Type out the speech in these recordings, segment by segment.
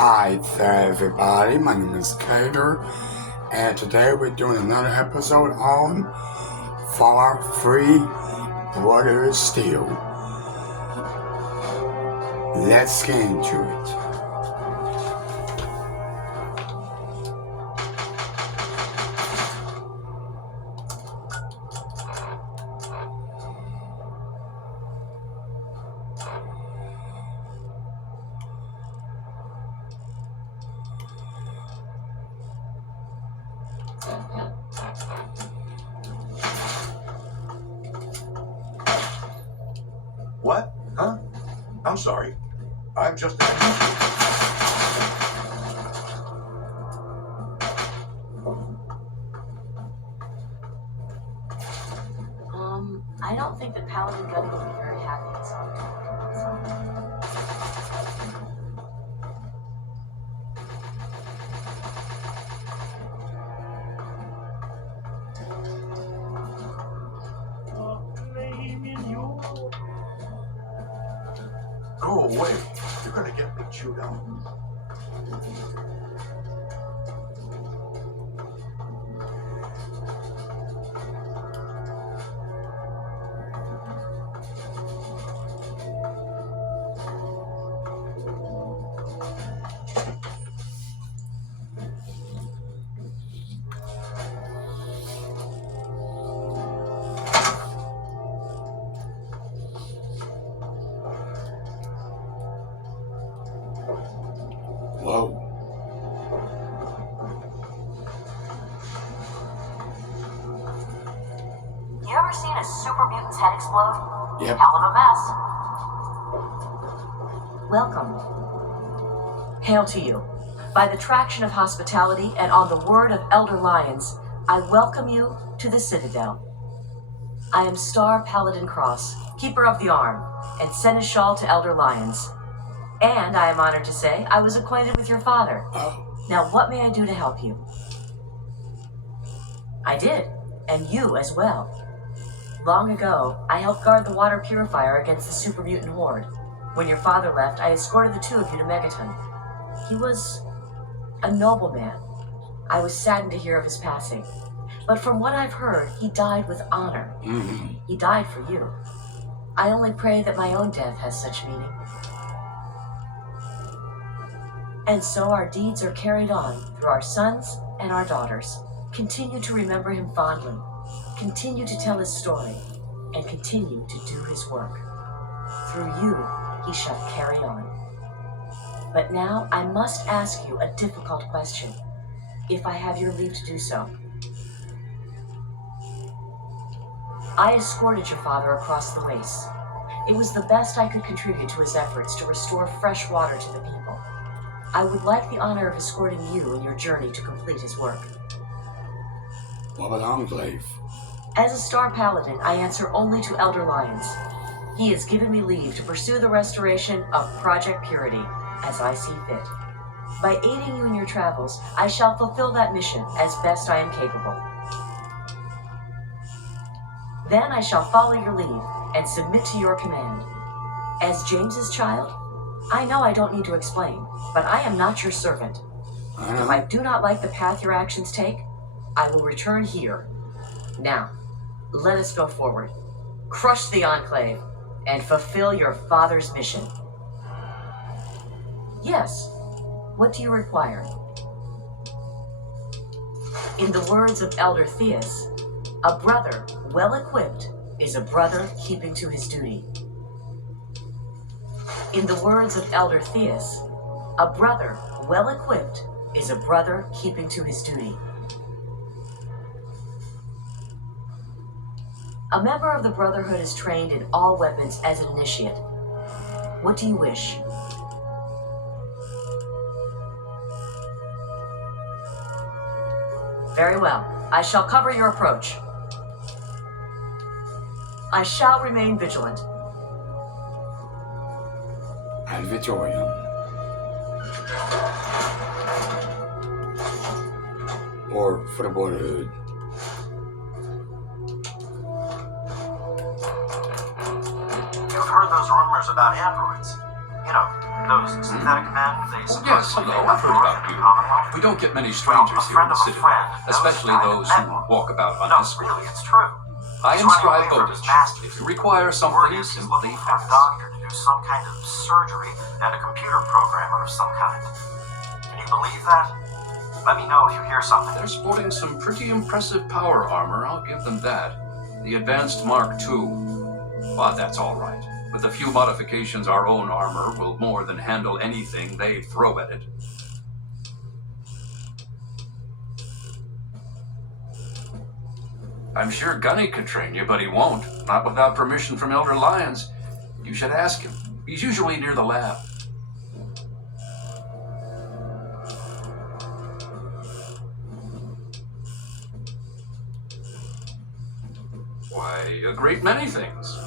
Hi there everybody, my name is Cater, and today we're doing another episode on Far Free Brotherhood Steel. Let's get into it. What? Huh? I'm sorry. I'm just I don't think that Paladin Gunny will be very happy in Go away. You're gonna get me chewed out. Whoa. You ever seen a super mutant's head explode? Yep. Hell of a mess. Welcome. Hail to you. By the traction of hospitality and on the word of Elder Lions, I welcome you to the Citadel. I am Star Paladin Cross, Keeper of the Arm, and Seneschal to Elder Lions. And I am honored to say I was acquainted with your father. Now what may I do to help you? I did, and you as well. Long ago, I helped guard the water purifier against the super mutant horde. When your father left, I escorted the two of you to Megaton. He was a noble man. I was saddened to hear of his passing. But from what I've heard, he died with honor. He died for you. I only pray that my own death has such meaning. And so our deeds are carried on through our sons and our daughters. Continue to remember him fondly. Continue to tell his story. And continue to do his work. Through you, he shall carry on. But now I must ask you a difficult question, if I have your leave to do so. I escorted your father across the wastes. It was the best I could contribute to his efforts to restore fresh water to the people. I would like the honor of escorting you in your journey to complete his work. What about Enclave? As a Star Paladin, I answer only to Elder Lions. He has given me leave to pursue the restoration of Project Purity, as I see fit. By aiding you in your travels, I shall fulfill that mission as best I am capable. Then I shall follow your lead and submit to your command. As James's child, I know I don't need to explain, but I am not your servant. If I do not like the path your actions take, I will return here. Now, let us go forward, crush the Enclave, and fulfill your father's mission. Yes, what do you require? In the words of Elder Theus, a brother well-equipped is a brother keeping to his duty. In the words of Elder Theus, a brother well-equipped is a brother keeping to his duty. A member of the Brotherhood is trained in all weapons as an initiate. What do you wish? Very well. I shall cover your approach. I shall remain vigilant. Ad Vitorium. Or for the Brotherhood. You've heard those rumors about androids. You know, Those synthetic men, they Oh, yes, hello, I've heard about you. We don't get many strangers here in the city, especially those who walk about No, unescorted. really, it's true. I am Scribe Bowditch. If you require something, Warriors is simply looking for a ask. doctor to do some kind of surgery and a computer programmer of some kind. Can you believe that? Let me know if you hear something. They're sporting some pretty impressive power armor, I'll give them that. The advanced Mark II. But that's all right. With a few modifications, our own armor will more than handle anything they throw at it. I'm sure Gunny could train you, but he won't. Not without permission from Elder Lyons. You should ask him. He's usually near the lab. Why, a great many things.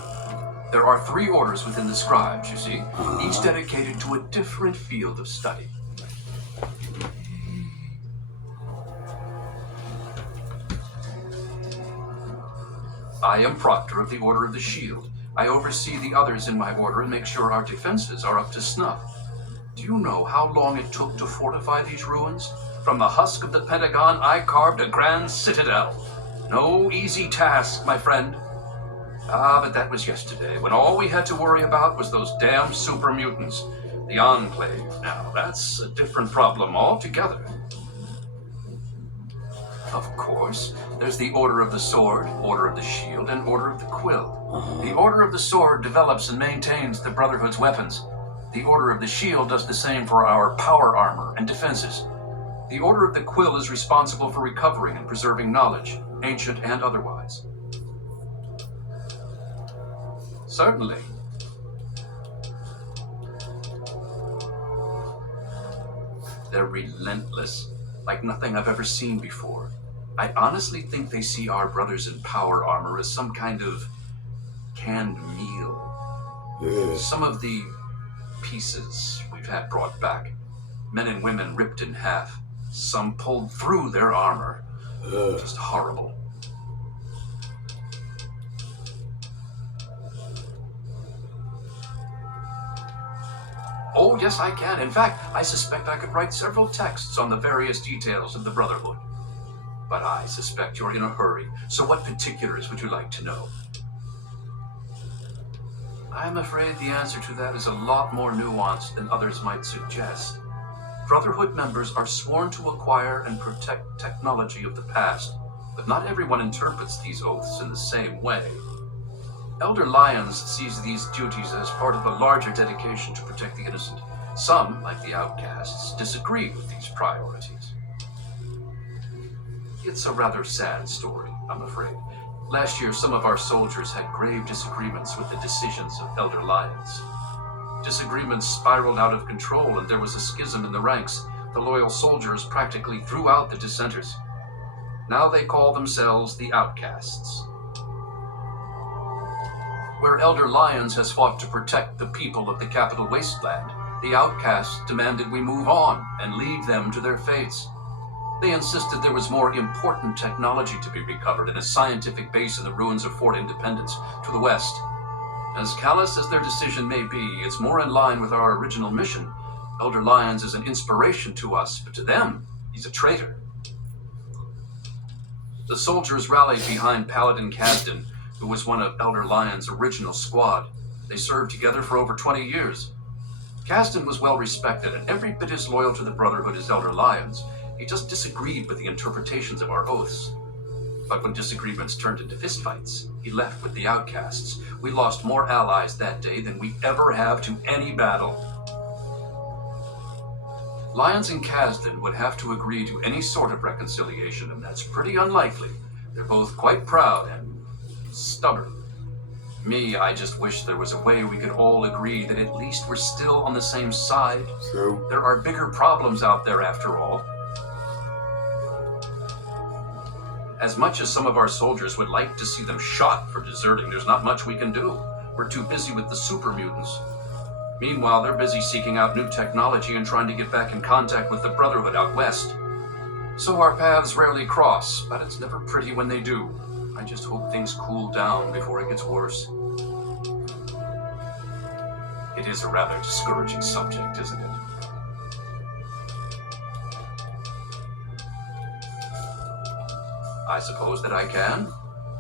There are 3 orders within the scribes, you see, each dedicated to a different field of study. I am Proctor of the Order of the Shield. I oversee the others in my order and make sure our defenses are up to snuff. Do you know how long it took to fortify these ruins? From the husk of the Pentagon, I carved a grand citadel. No easy task, my friend. Ah, but that was yesterday, when all we had to worry about was those damn super mutants. The Enclave, now, that's a different problem altogether. Of course, there's the Order of the Sword, Order of the Shield, and Order of the Quill. The Order of the Sword develops and maintains the Brotherhood's weapons. The Order of the Shield does the same for our power armor and defenses. The Order of the Quill is responsible for recovering and preserving knowledge, ancient and otherwise. Certainly. They're relentless, like nothing I've ever seen before. I honestly think they see our brothers in power armor as some kind of canned meal. Some of the pieces we've had brought back, men and women ripped in half, some pulled through their armor. Just horrible. Oh, yes, I can. In fact, I suspect I could write several texts on the various details of the Brotherhood. But I suspect you're in a hurry, so what particulars would you like to know? I'm afraid the answer to that is a lot more nuanced than others might suggest. Brotherhood members are sworn to acquire and protect technology of the past, but not everyone interprets these oaths in the same way. Elder Lyons sees these duties as part of a larger dedication to protect the innocent. Some, like the outcasts, disagree with these priorities. It's a rather sad story, I'm afraid. Last year, some of our soldiers had grave disagreements with the decisions of Elder Lyons. Disagreements spiraled out of control, and there was a schism in the ranks. The loyal soldiers practically threw out the dissenters. Now they call themselves the outcasts. Where Elder Lyons has fought to protect the people of the capital wasteland, the outcasts demanded we move on and leave them to their fates. They insisted there was more important technology to be recovered in a scientific base in the ruins of Fort Independence to the west. As callous as their decision may be, it's more in line with our original mission. Elder Lyons is an inspiration to us, but to them, he's a traitor. The soldiers rallied behind Paladin Kasdan, who was one of Elder Lyons' original squad. They served together for over 20 years. Kasdan was well respected and every bit as loyal to the Brotherhood as Elder Lyons. He just disagreed with the interpretations of our oaths. But when disagreements turned into fistfights, he left with the outcasts. We lost more allies that day than we ever have to any battle. Lyons and Kasdan would have to agree to any sort of reconciliation, and that's pretty unlikely. They're both quite proud and stubborn. Me, I just wish there was a way we could all agree that at least we're still on the same side. So, There are bigger problems out there after all. As much as some of our soldiers would like to see them shot for deserting, there's not much we can do. We're too busy with the super mutants. Meanwhile, they're busy seeking out new technology and trying to get back in contact with the Brotherhood out west. So our paths rarely cross, but it's never pretty when they do. I just hope things cool down before it gets worse. It is a rather discouraging subject, isn't it? I suppose that I can.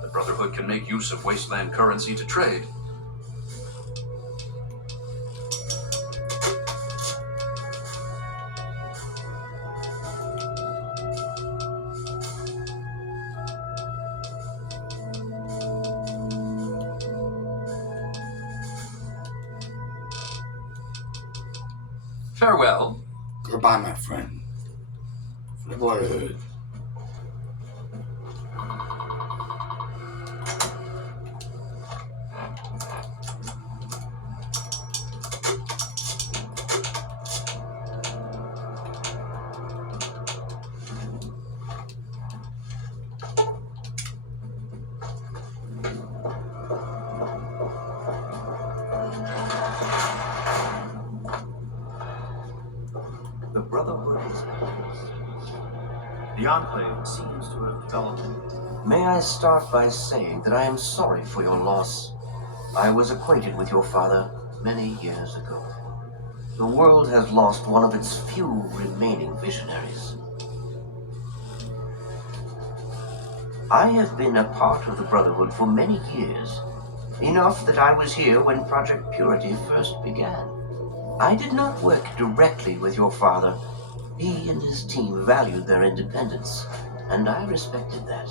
The Brotherhood can make use of wasteland currency to trade. Farewell. Goodbye, my friend. For the brotherhood. The Brotherhood is the Enclave seems to have developed. May I start by saying that I am sorry for your loss. I was acquainted with your father many years ago. The world has lost one of its few remaining visionaries. I have been a part of the Brotherhood for many years, enough that I was here when Project Purity first began. I did not work directly with your father. He and his team valued their independence, and I respected that.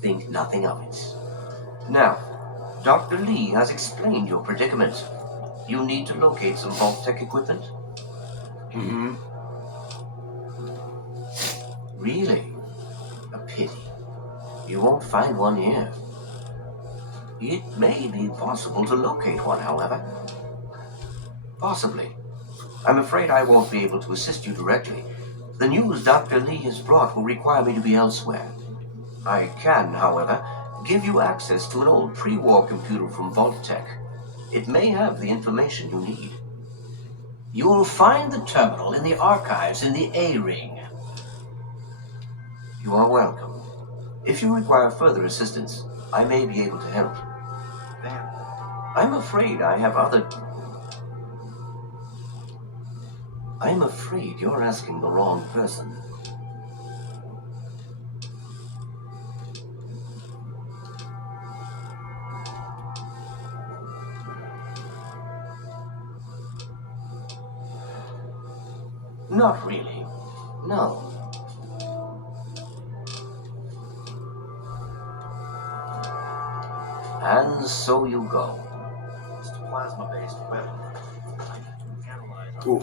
Think nothing of it. Now, Dr. Lee has explained your predicament. You need to locate some Vault Tech equipment? Mm-hmm. Really? A pity. You won't find one here. It may be possible to locate one, however. Possibly. I'm afraid I won't be able to assist you directly. The news Dr. Lee has brought will require me to be elsewhere. I can, however, give you access to an old pre-war computer from Vault Tech. It may have the information you need. You'll find the terminal in the archives in the A-Ring. You are welcome. If you require further assistance, I may be able to help. Then, I'm afraid you're asking the wrong person. Not really. No. And so you go. it's plasma-based weapon. I can analyze. Ooh.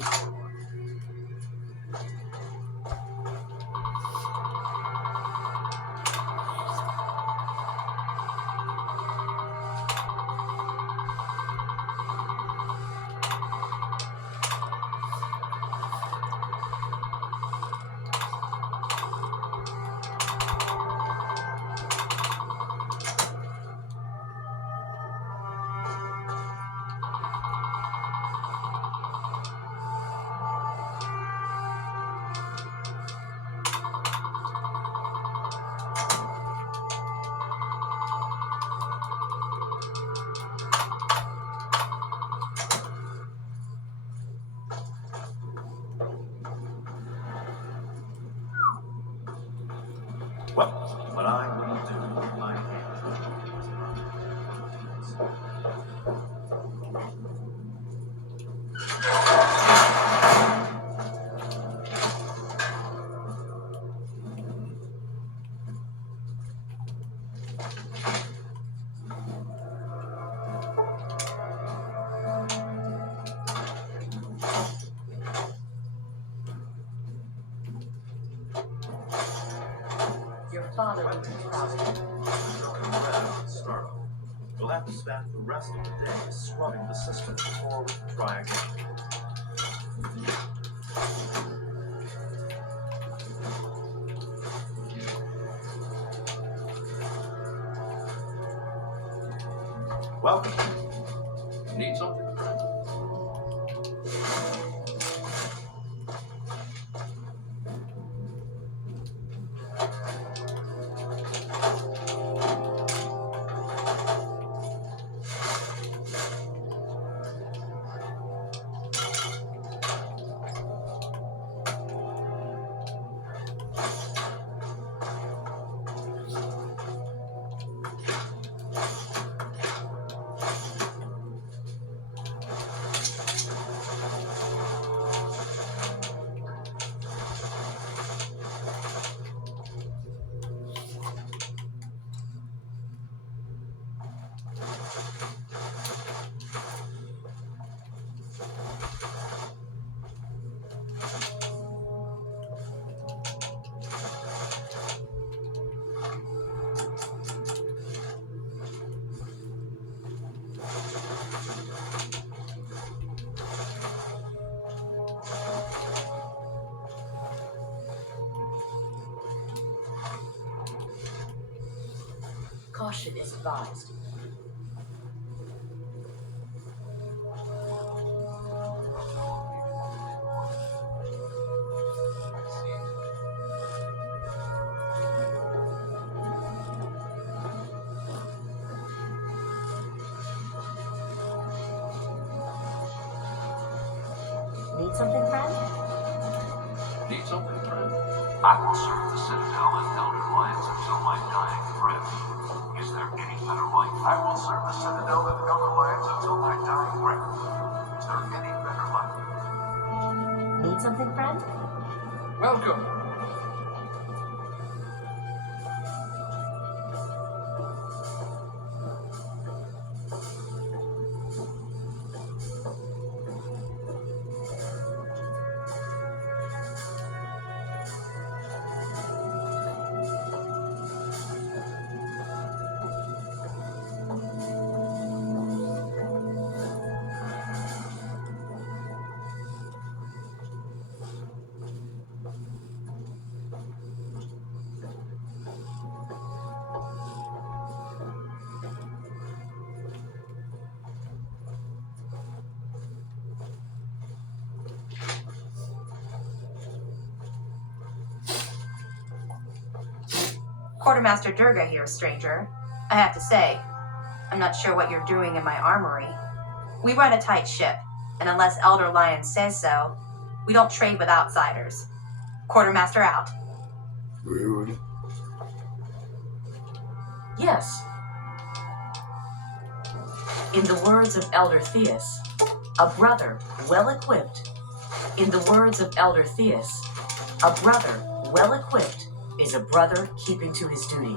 Well, what I wouldn't do with my hands. Your father would be proud of you. Startup. We'll have to spend the rest of the day scrubbing the system before we can try again. Welcome. Need something? Caution is advised. Need something, friend? Need something, friend? I will serve the Citadel and Elder Lions until my dying breath. Is there any better life? I will serve the Citadel and Elder Lions until my dying breath. Is there any better life? Need something, friend? Welcome. Quartermaster Durga here, stranger. I have to say, I'm not sure what you're doing in my armory. We run a tight ship, and unless Elder Lion says so, we don't trade with outsiders. Quartermaster out. Rude. Yes. In the words of Elder Theus, a brother well-equipped. In the words of Elder Theus, a brother well-equipped is a brother keeping to his duty.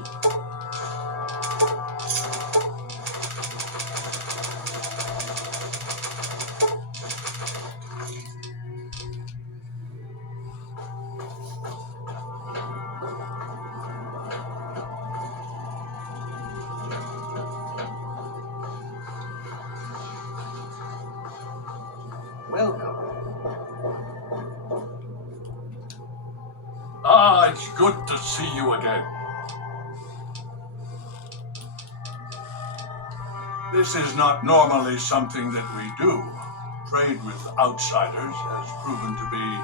Welcome. Ah, it's good to see you again. This is not normally something that we do. Trade with outsiders has proven to be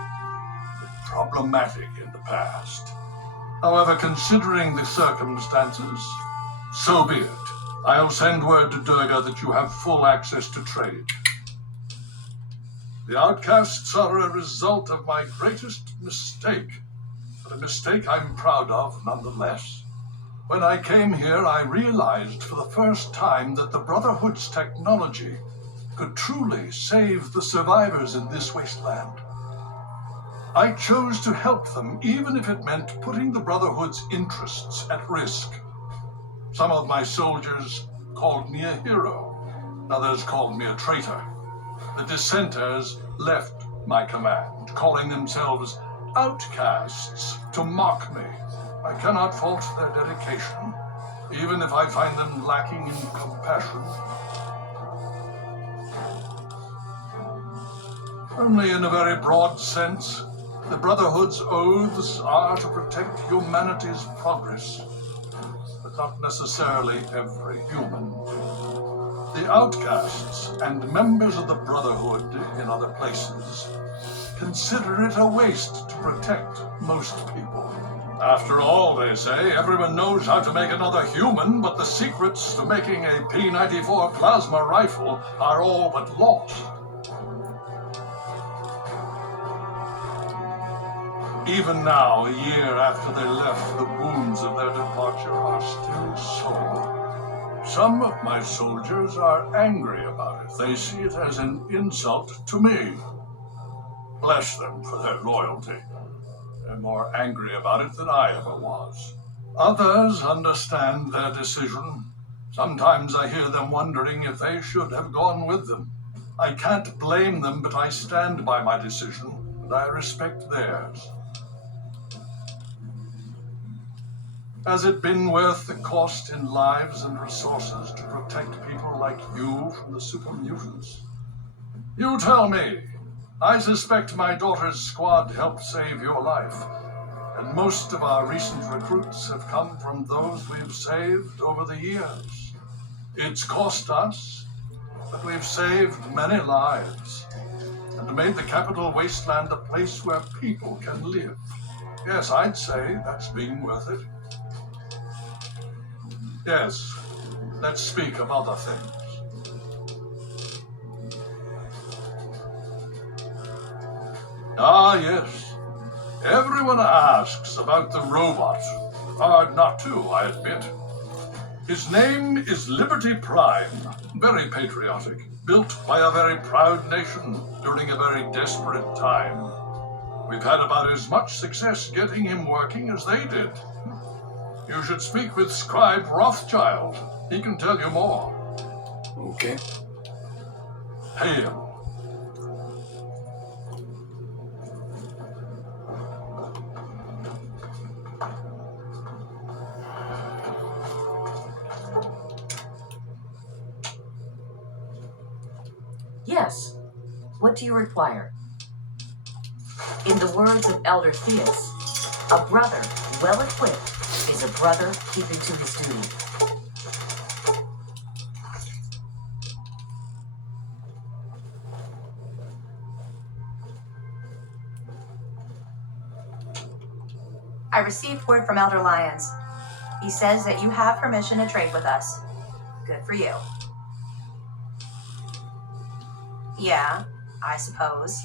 problematic in the past. However, considering the circumstances, so be it. I'll send word to Durga that you have full access to trade. The outcasts are a result of my greatest mistake, but a mistake I'm proud of nonetheless. When I came here, I realized for the first time that the Brotherhood's technology could truly save the survivors in this wasteland. I chose to help them, even if it meant putting the Brotherhood's interests at risk. Some of my soldiers called me a hero, others called me a traitor. The dissenters left my command, calling themselves outcasts to mock me. I cannot fault their dedication, even if I find them lacking in compassion. Only in a very broad sense, the Brotherhood's oaths are to protect humanity's progress, but not necessarily every human. The outcasts and members of the Brotherhood in other places consider it a waste to protect most people. After all, they say, everyone knows how to make another human, but the secrets to making a P-94 plasma rifle are all but lost. Even now, a year after they left, the wounds of their departure are still sore. Some of my soldiers are angry about it. They see it as an insult to me. Bless them for their loyalty. They're more angry about it than I ever was. Others understand their decision. Sometimes I hear them wondering if they should have gone with them. I can't blame them, but I stand by my decision, and I respect theirs. Has it been worth the cost in lives and resources to protect people like you from the super mutants? You tell me. I suspect my daughter's squad helped save your life. and most of our recent recruits have come from those we've saved over the years. It's cost us, but we've saved many lives and made the capital wasteland a place where people can live. Yes, I'd say that's been worth it. Yes, let's speak of other things. Ah, yes. Everyone asks about the robot. Hard not to, I admit. His name is Liberty Prime. Very patriotic. Built by a very proud nation during a very desperate time. We've had about as much success getting him working as they did. You should speak with Scribe Rothschild. He can tell you more. Okay. Hail. Yes. What do you require? In the words of Elder Theus, a brother well equipped is a brother keeping to his duty. I received word from Elder Lyons. He says that you have permission to trade with us. Good for you. Yeah, I suppose.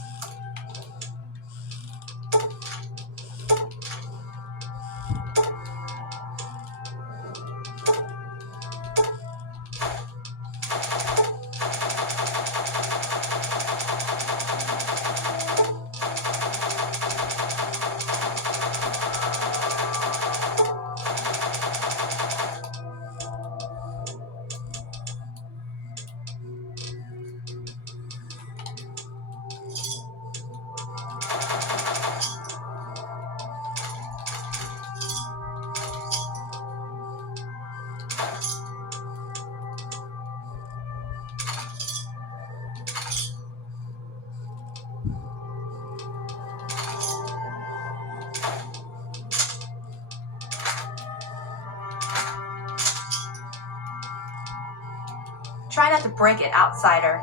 Try not to break it, outsider.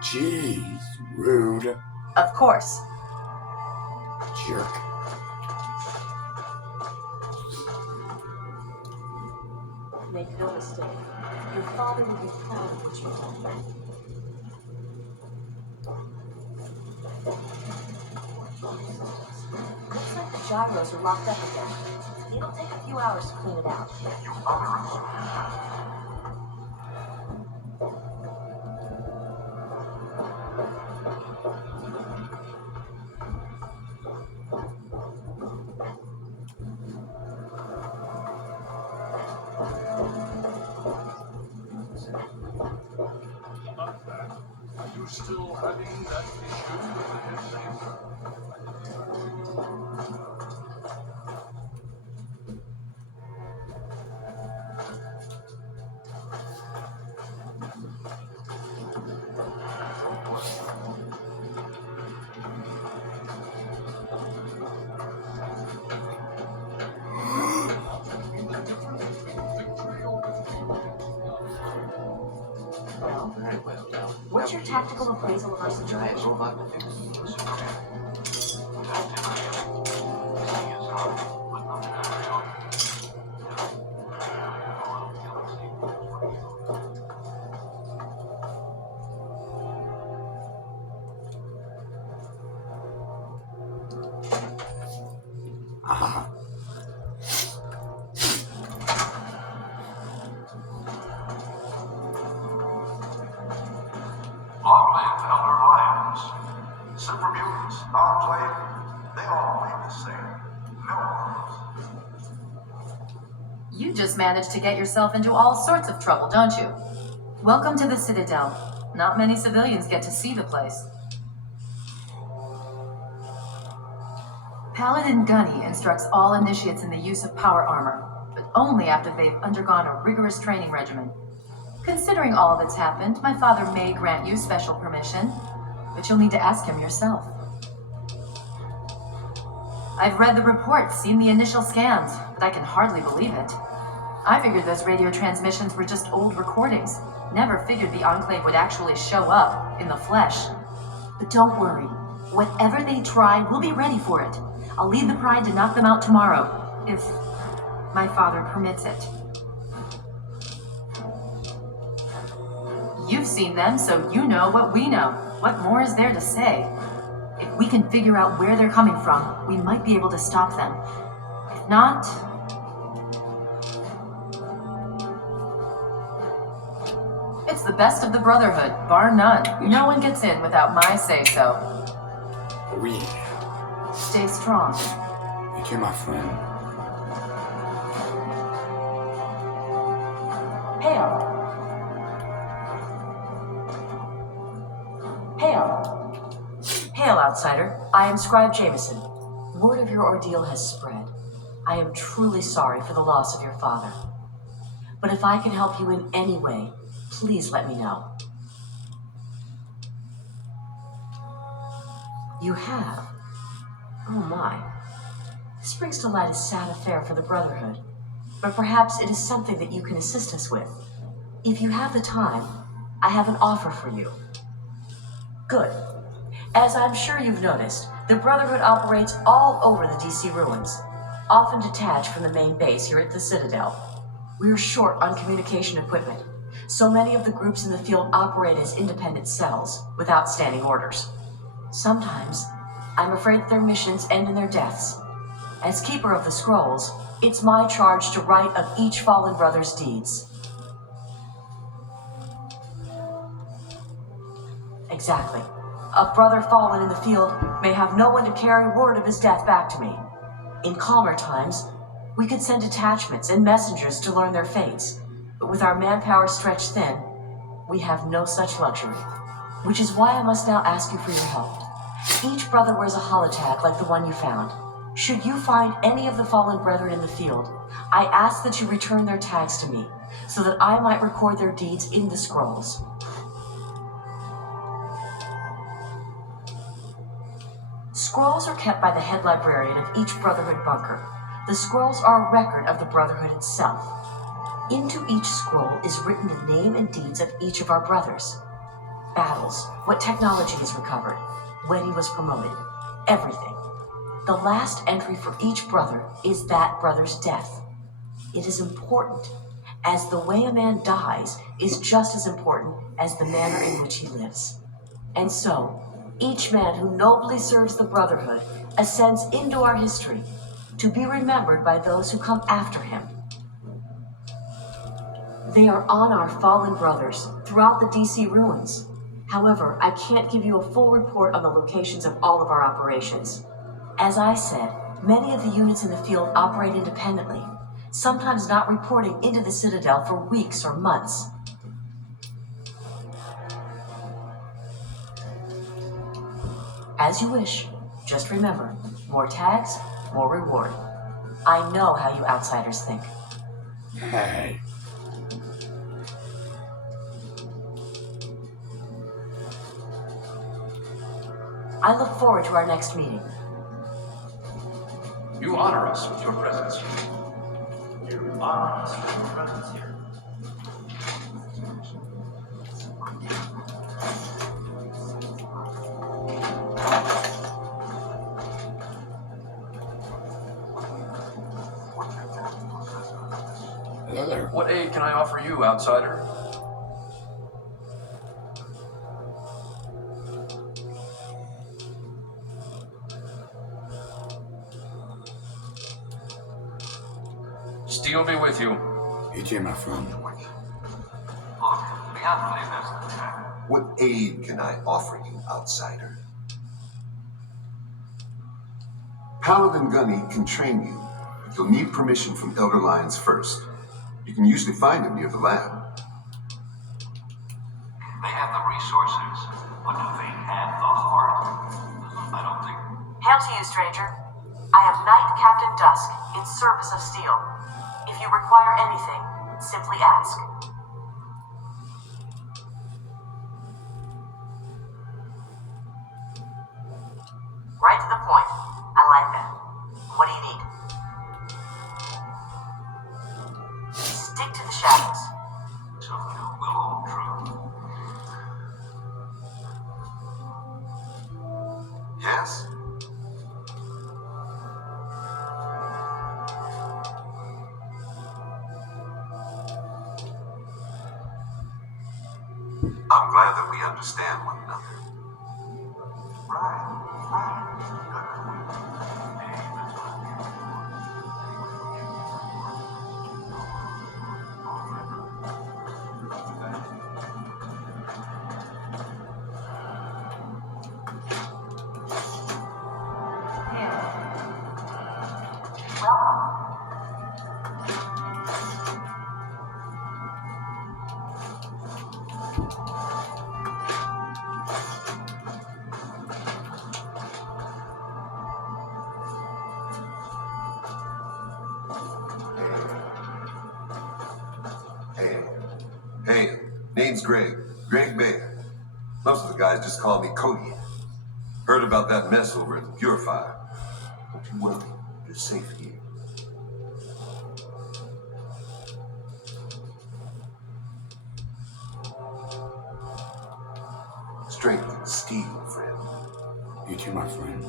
Jeez, rude. Of course. Jerk. Make no mistake. Your father will be proud of what you've done. Looks like the gyros are locked up again. It'll take a few hours to clean it out. Are you still having that issue with the head laser? Well, Very well now. what's your tactical appraisal of our Giant situation? robot to fix it. Ah. Long live Elder Lyons. Super mutants, enclave, they all bleed the same. No worries. You just managed to get yourself into all sorts of trouble, don't you? Welcome to the Citadel. Not many civilians get to see the place. Paladin Gunny instructs all initiates in the use of power armor, but only after they've undergone a rigorous training regimen. Considering all that's happened, my father may grant you special permission, but you'll need to ask him yourself. I've read the reports, seen the initial scans, but I can hardly believe it. I figured those radio transmissions were just old recordings. Never figured the Enclave would actually show up, in the flesh. But don't worry. Whatever they try, we'll be ready for it. I'll lead the Pride to knock them out tomorrow, if my father permits it. You've seen them, so you know what we know. What more is there to say? If we can figure out where they're coming from, we might be able to stop them. If not... It's the best of the Brotherhood, bar none. No one gets in without my say-so. We. Stay strong. You too, my friend. Hail. Hail, outsider. I am Scribe Jameson. Word of your ordeal has spread. I am truly sorry for the loss of your father. But if I can help you in any way, please let me know. You have? Oh my. This brings to light a sad affair for the Brotherhood. But perhaps it is something that you can assist us with. If you have the time, I have an offer for you. Good. As I'm sure you've noticed, the Brotherhood operates all over the DC ruins, often detached from the main base here at the Citadel. We are short on communication equipment, so many of the groups in the field operate as independent cells, without standing orders. Sometimes, I'm afraid that their missions end in their deaths. As Keeper of the Scrolls, it's my charge to write of each fallen brother's deeds. Exactly. A brother fallen in the field may have no one to carry word of his death back to me. In calmer times, we could send detachments and messengers to learn their fates, but with our manpower stretched thin, we have no such luxury. Which is why I must now ask you for your help. Each brother wears a holotag like the one you found. Should you find any of the fallen brethren in the field, I ask that you return their tags to me, so that I might record their deeds in the scrolls. Scrolls are kept by the head librarian of each Brotherhood bunker. The scrolls are a record of the Brotherhood itself. Into each scroll is written the name and deeds of each of our brothers. Battles, what technology is recovered, when he was promoted, everything. The last entry for each brother is that brother's death. It is important, as the way a man dies is just as important as the manner in which he lives. And so, each man who nobly serves the Brotherhood ascends into our history to be remembered by those who come after him. They are on our fallen brothers throughout the DC ruins. However, I can't give you a full report on the locations of all of our operations. As I said, many of the units in the field operate independently, sometimes not reporting into the Citadel for weeks or months. As you wish. Just remember, more tags, more reward. I know how you outsiders think. Hey. I look forward to our next meeting. You honor us with your presence here. You honor us with your presence here. Hello there. What aid can I offer you, outsider? Steel be with you. You too, my friend. Look, the Enclave has the tech. What aid can I offer you, outsider? Paladin Gunny can train you. You'll need permission from Elder Lyons first. You can usually find him near the lab. They have the resources, but do they have the heart? I don't think. Hail to you, stranger. I am Knight Captain Dusk, in service of Steel. If you require anything, simply ask. Right to the point. I like that. What do you need? Stick to the shadows. So you will hold true. Yes? I'm glad that we understand one another. Right. Hey, name's Greg. Greg Bayer. Most of the guys just call me Cody. Heard about that mess over at the Purifier. Don't you worry, you're safe here. Strength and steel, friend. You too, my friend.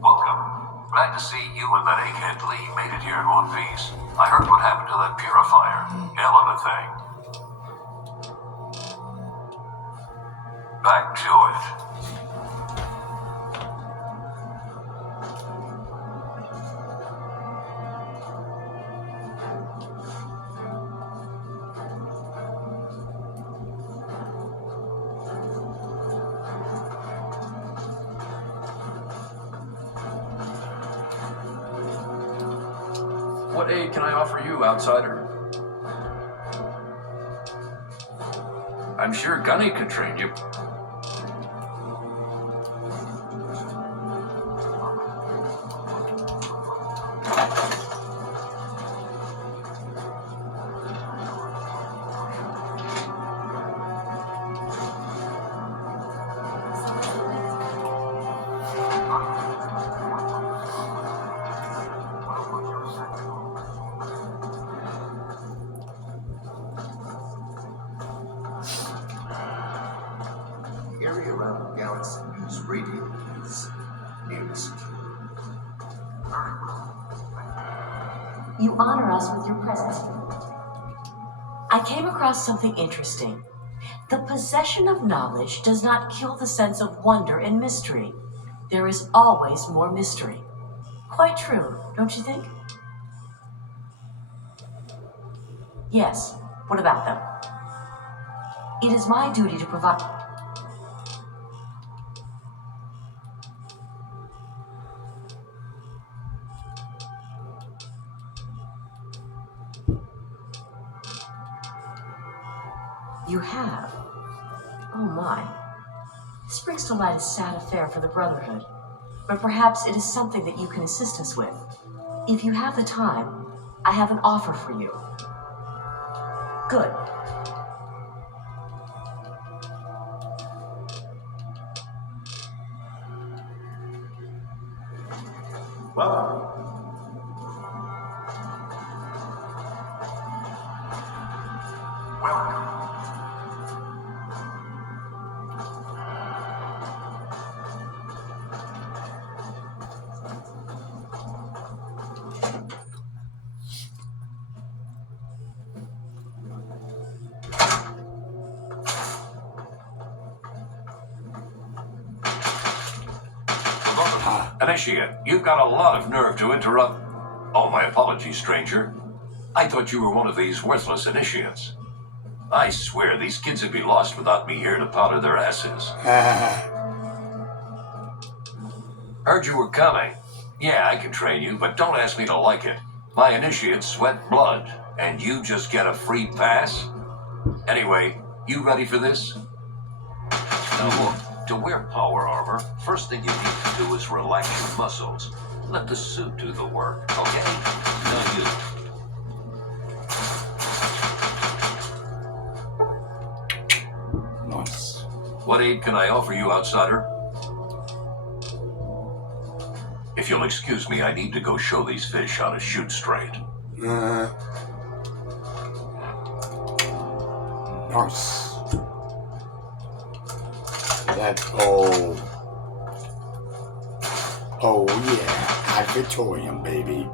Welcome. Glad to see you and that egghead Lee made it here in one piece. I heard what happened to that purifier. Hell of a thing. Back to it. What aid can I offer you, outsider? I'm sure Gunny could train you. The area around the galaxy news radio is nearly secure. You honor us with your presence. I came across something interesting. The possession of knowledge does not kill the sense of wonder and mystery. There is always more mystery. Quite true, don't you think? Yes. What about them? It is my duty to provide... You have? Oh my. This brings to light a sad affair for the Brotherhood. But perhaps it is something that you can assist us with. If you have the time, I have an offer for you. Good. Welcome. Welcome. Initiate, you've got a lot of nerve to interrupt. Oh, my apologies, stranger. I thought you were one of these worthless initiates. I swear these kids would be lost without me here to powder their asses. Heard you were coming. Yeah, I can train you, but don't ask me to like it. My initiates sweat blood, and you just get a free pass? Anyway, you ready for this? Now look. To wear power armor, first thing you need to do is relax your muscles. Let the suit do the work, okay? Now you. Nice. What aid can I offer you, outsider? If you'll excuse me, I need to go show these fish how to shoot straight. Nice. Let's go. Oh yeah, at Victorian, baby.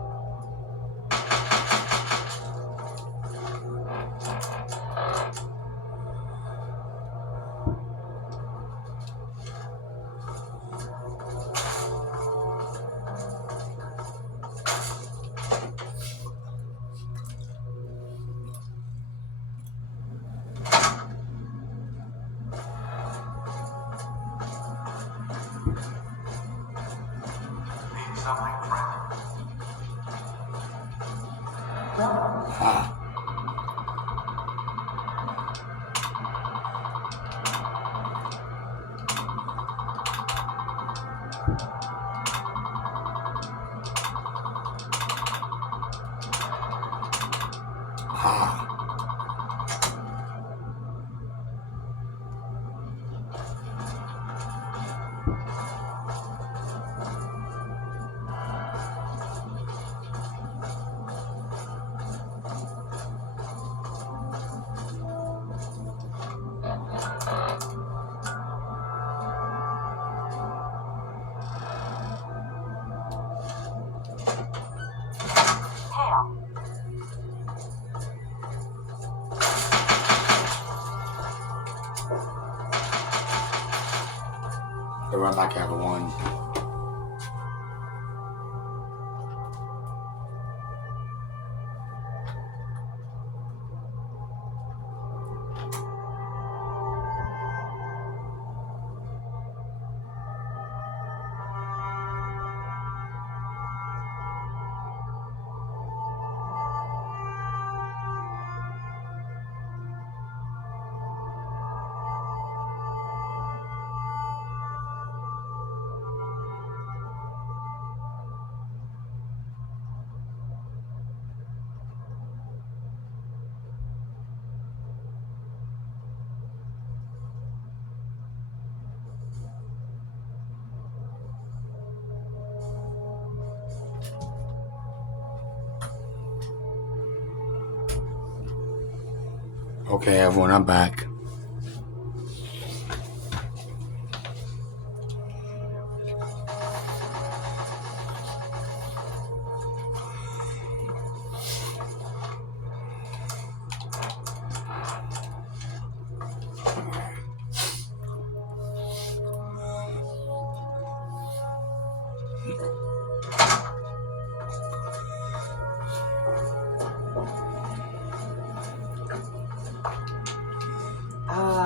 Be right back, everyone. Okay, everyone, I'm back.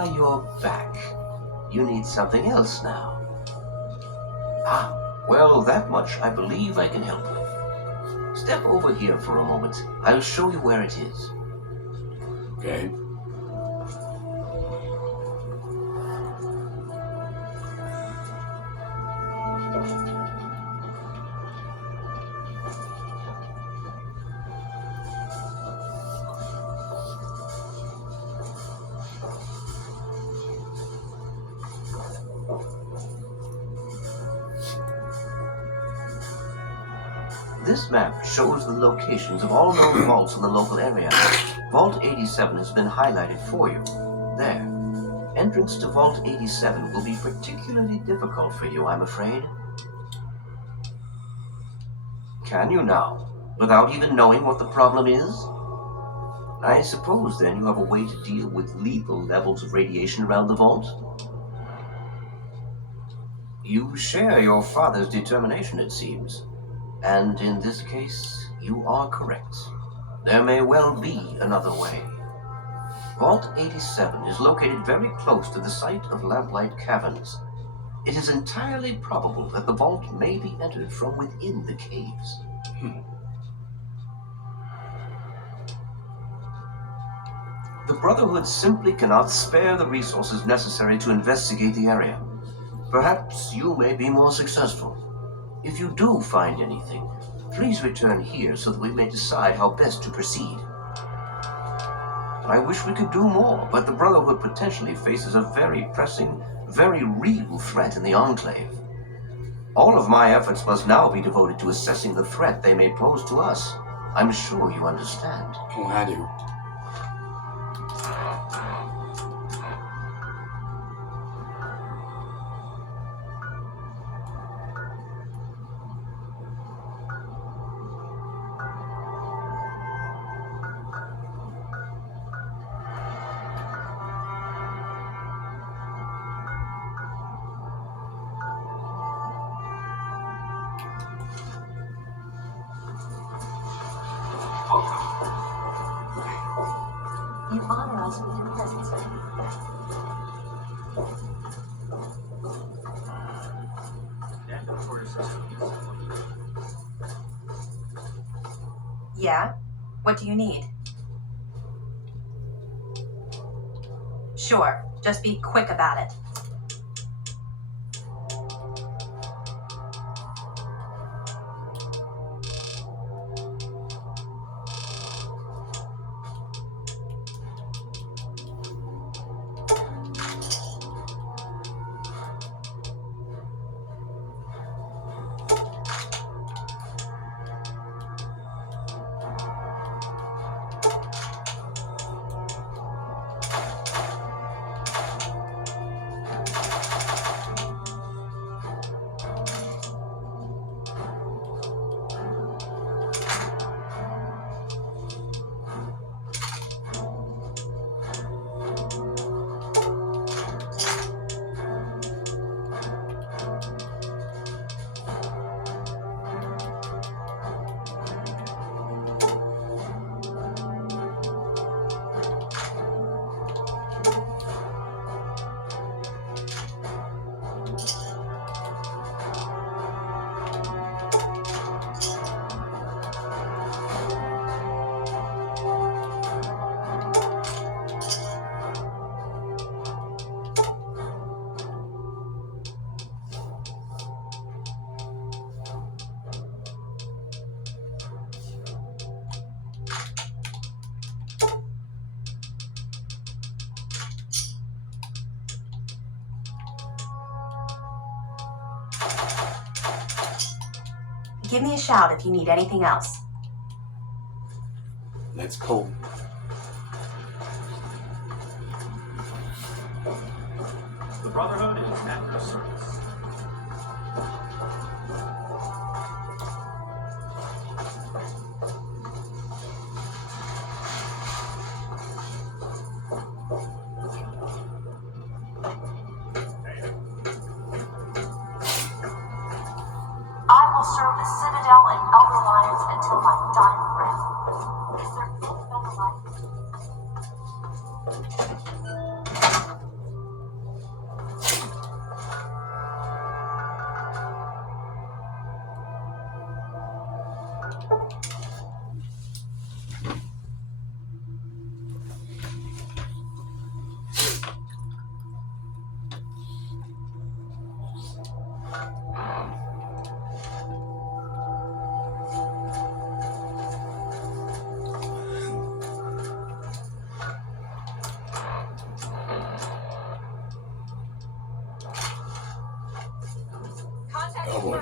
You're back. You need something else now. Well, that much I believe I can help with. Step over here for a moment. I'll show you where it is. Okay. This map shows the locations of all known vaults in the local area. Vault 87 has been highlighted for you. There. Entrance to Vault 87 will be particularly difficult for you, I'm afraid. Can you now, without even knowing what the problem is? I suppose then you have a way to deal with lethal levels of radiation around the vault? You share your father's determination, it seems. And in this case, you are correct. There may well be another way. Vault 87 is located very close to the site of Lamplight Caverns. It is entirely probable that the vault may be entered from within the caves. The Brotherhood simply cannot spare the resources necessary to investigate the area. Perhaps you may be more successful. If you do find anything, please return here so that we may decide how best to proceed. I wish we could do more, but the Brotherhood potentially faces a very pressing, very real threat in the Enclave. All of my efforts must now be devoted to assessing the threat they may pose to us. I'm sure you understand. Oh, I do. You honor us with your presence. Yeah? What do you need? Sure, just be quick about it. Give me a shout if you need anything else. Let's go. The Brotherhood is at your service. I will serve the Citadel and Elder Lions until my dying breath. Is there any better life? Oh boy.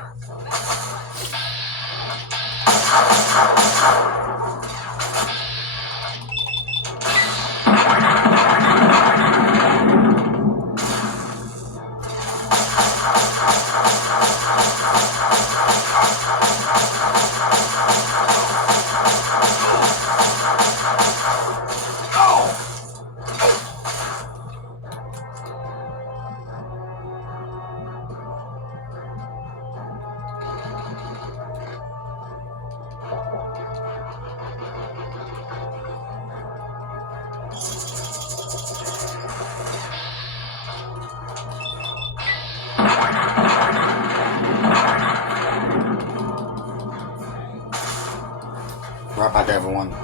Right back, everyone.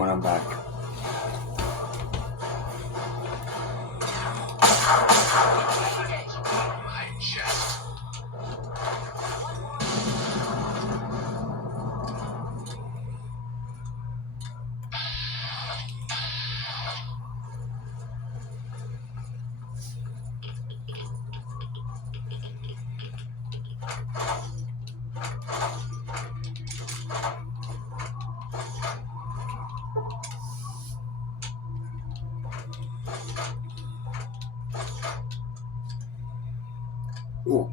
when I'm back. Ooh.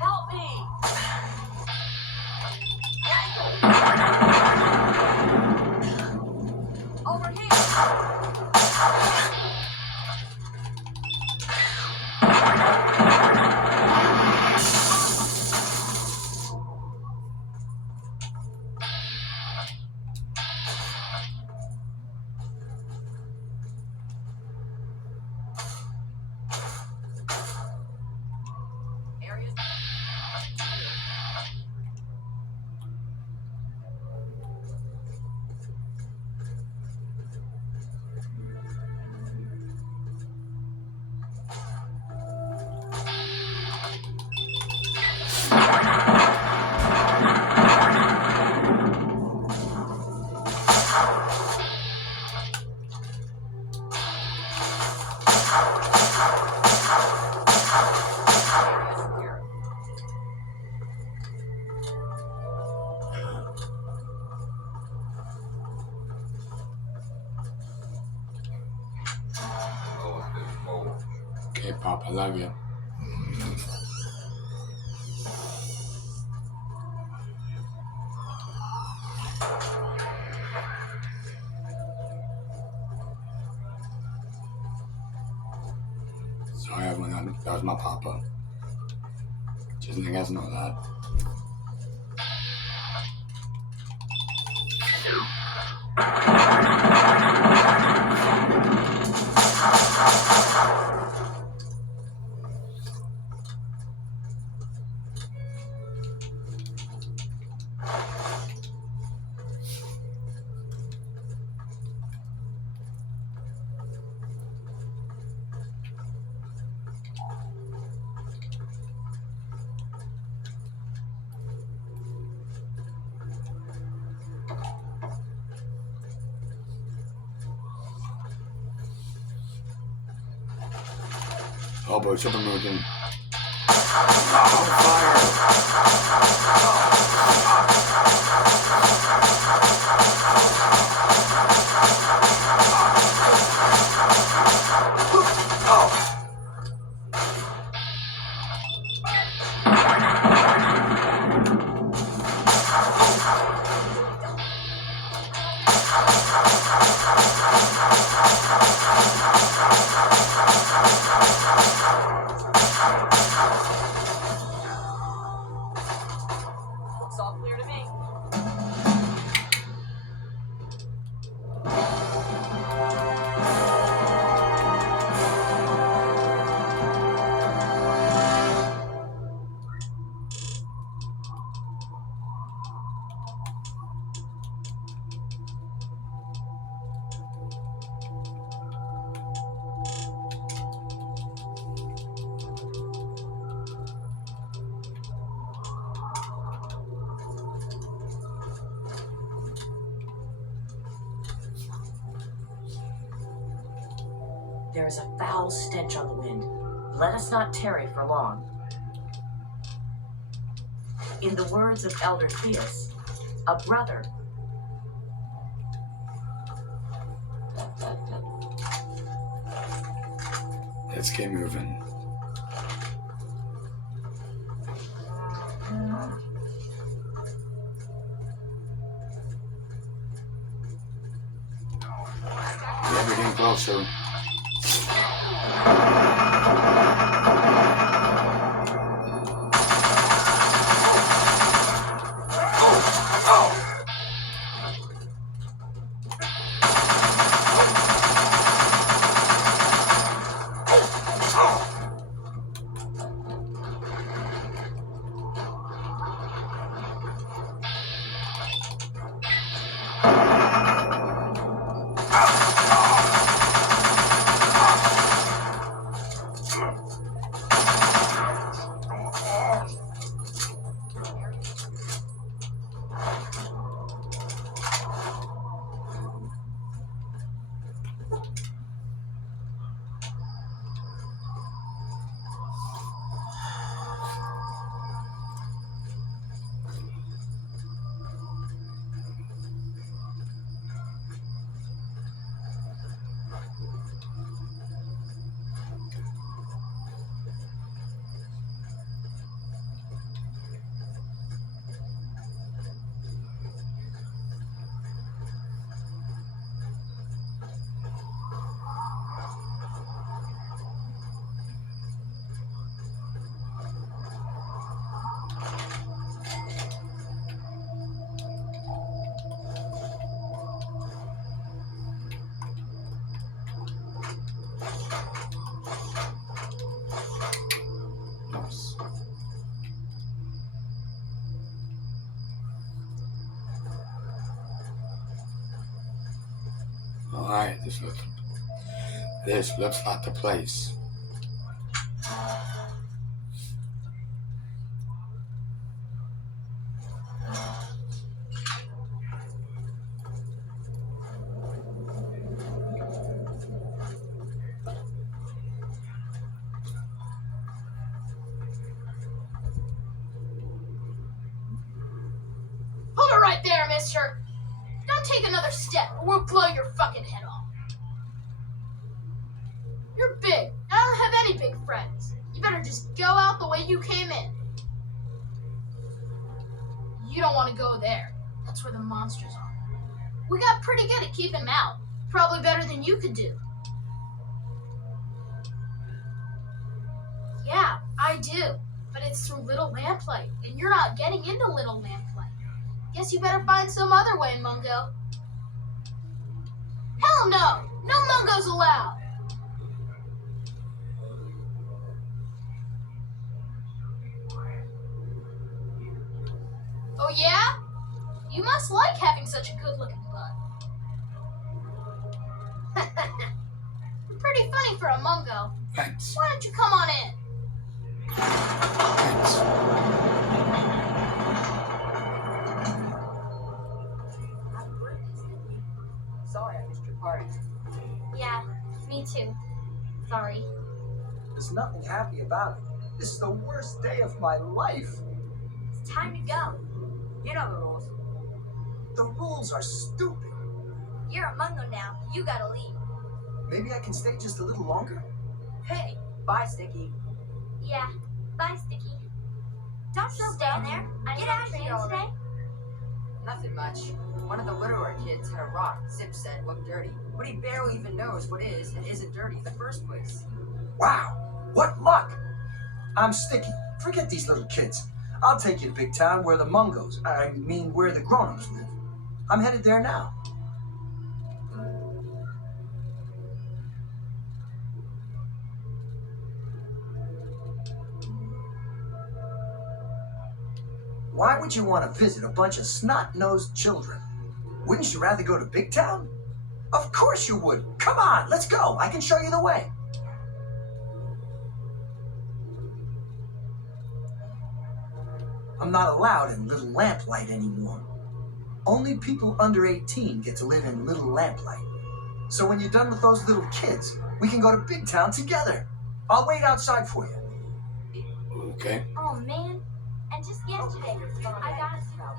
Help me! Over here! Okay, Pop, I love you. Sorry, everyone, that was my papa. Just so you guys know that. Oh boy, super moving. Looks all clear to me. There is a foul stench on the wind. Let us not tarry for long. In the words of Elder Theus, a brother. Let's get moving. Yeah, we're getting closer. Nice. All right, this looks like the place. Hold it right there, mister. Don't take another step or we'll blow your fucking head off. You're big, and I don't have any big friends. You better just go out the way you came in. You don't want to go there. That's where the monsters are. We got pretty good at keeping them out. Probably better than you could do. Yeah, I do. But it's through Little Lamplight, and you're not getting into Little Lamplight. Guess you better find some other way, Mungo. Hell no! No Mungos allowed! Oh yeah? You must like having such a good-looking bud. Pretty funny for a Mungo. Thanks. Why don't you come on in? Thanks. Sorry I missed your party. Yeah, me too. Sorry. There's nothing happy about it. This is the worst day of my life. It's time to go. You know the rules. The rules are stupid. You're a Mungo now. You gotta leave. Maybe I can stay just a little longer? Hey, bye, Sticky. Yeah. Bye, Sticky. Don't Still staying there? Get out of here today? Nothing much. One of the widower kids had a rock Zip said looked dirty, but he barely even knows what is and isn't dirty in the first place. Wow, what luck! I'm Sticky. Forget these little kids. I'll take you to Big Town where the Mungos, I mean where the grown-ups live. I'm headed there now. Why would you want to visit a bunch of snot-nosed children? Wouldn't you rather go to Big Town? Of course you would. Come on, let's go. I can show you the way. I'm not allowed in Little Lamplight anymore. Only people under 18 get to live in Little Lamplight. So when you're done with those little kids, we can go to Big Town together. I'll wait outside for you. Okay. Oh, man. And just yesterday, I got a super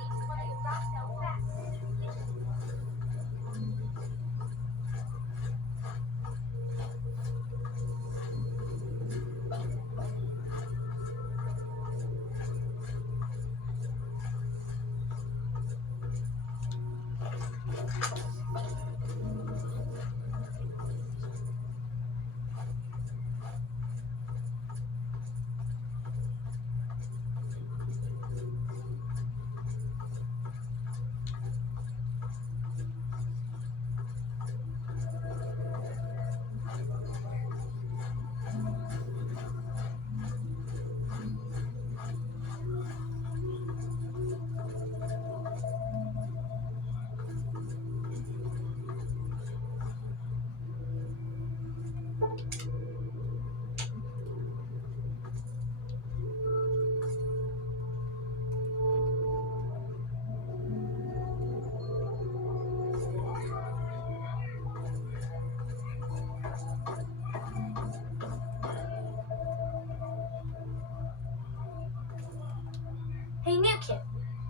Hey, new kid.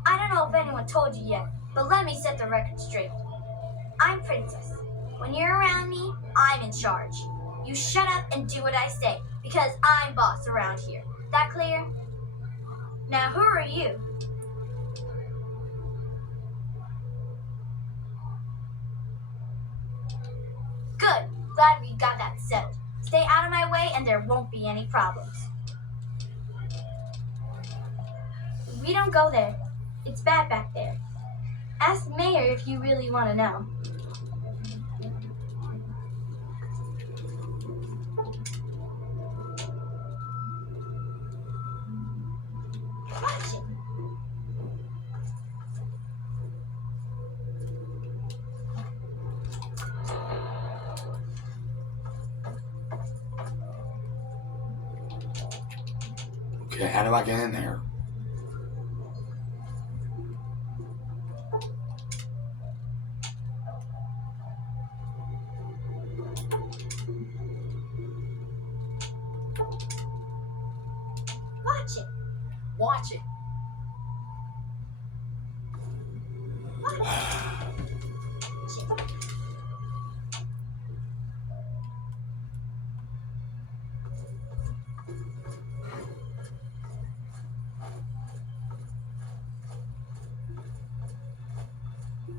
I don't know if anyone told you yet, but let me set the record straight. I'm Princess. When you're around me, I'm in charge. You shut up and do what I say, because I'm boss around here. That clear? Now, who are you? Good. Glad we got that settled. Stay out of my way and there won't be any problems. We don't go there. It's bad back there. Ask the mayor if you really want to know. Watch it. Okay, how do I get in there? Watch it. Watch it.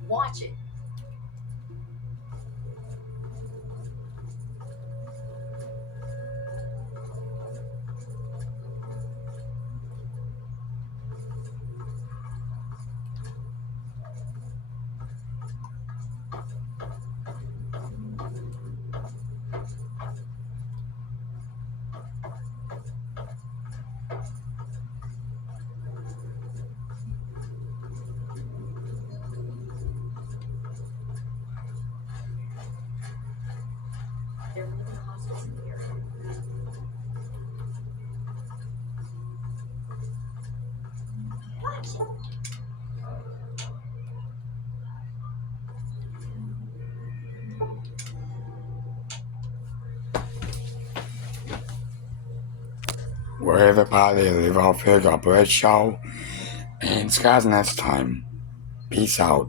Watch it. They're moving hostiles in the area. Watch it. Well, everybody, live off here. God bless y'all. And it's guys next time. Peace out.